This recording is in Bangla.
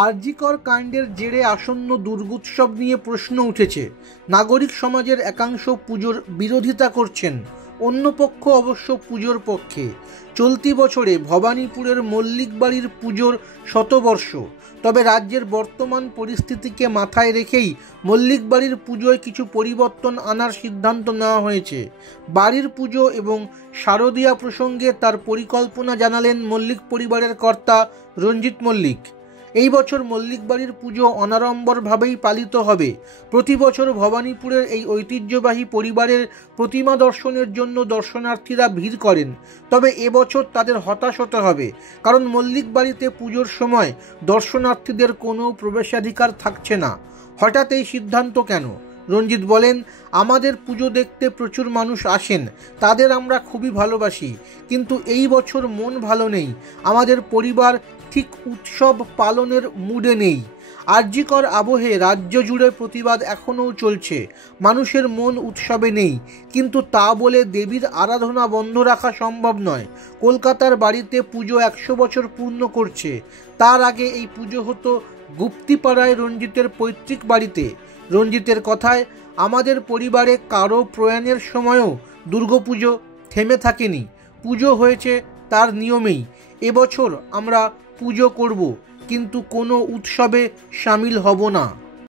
আরজিকর কাণ্ডের জেরে আসন্ন দুর্গোৎসব নিয়ে প্রশ্ন উঠেছে। নাগরিক সমাজের একাংশ পুজোর বিরোধিতা করছেন, অন্য পক্ষ অবশ্য পুজোর পক্ষে। চলতি বছরে ভবানীপুরের মল্লিক বাড়ির পুজোর শতবর্ষ। তবে রাজ্যের বর্তমান পরিস্থিতিকে মাথায় রেখেই মল্লিক বাড়ির পুজোয় কিছু পরিবর্তন আনার সিদ্ধান্ত নেওয়া হয়েছে। বাড়ির পুজো এবং শারদীয়া প্রসঙ্গে তার পরিকল্পনা জানালেন মল্লিক পরিবারের কর্তা রঞ্জিত মল্লিক। এই বছর মল্লিক বাড়ির পুজো অনাড়ম্বরভাবেই পালিত হবে। প্রতি বছর ভবানীপুরের এই ঐতিহ্যবাহী পরিবারের প্রতিমা দর্শনের জন্য দর্শনার্থীরা ভিড় করেন। তবে এবছর তাদের হতাশ হতে হবে, কারণ মল্লিক বাড়িতে পুজোর সময় দর্শনার্থীদের কোনো প্রবেশাধিকার থাকছে না। হঠাৎ এই সিদ্ধান্ত কেন? রঞ্জিত বলেন, আমাদের পুজো দেখতে প্রচুর মানুষ আসেন, তাদের আমরা খুবই ভালোবাসি, কিন্তু এই বছর মন ভালো নেই। আমাদের পরিবার ঠিক উৎসব পালনের মুডে নেই। আরজিকর আবহে রাজ্য জুড়ে প্রতিবাদ এখনও চলছে। মানুষের মন উৎসবে নেই, কিন্তু তা বলে দেবীর আরাধনা বন্ধ রাখা সম্ভব নয়। কলকাতার বাড়িতে পুজো 100 বছর পূর্ণ করছে। তার আগে এই পুজো হতো গুপ্তিপাড়ায় রঞ্জিতের পৈতৃক বাড়িতে। রঞ্জিতের কথায়, আমাদের পরিবারে কারো প্রয়াণের সময়ও দুর্গাপুজো থেমে থাকেনি। পুজো হয়েছে তার নিয়মেই। এবছর আমরা পুজো করব, কিন্তু কোনো উৎসবে সামিল হব না।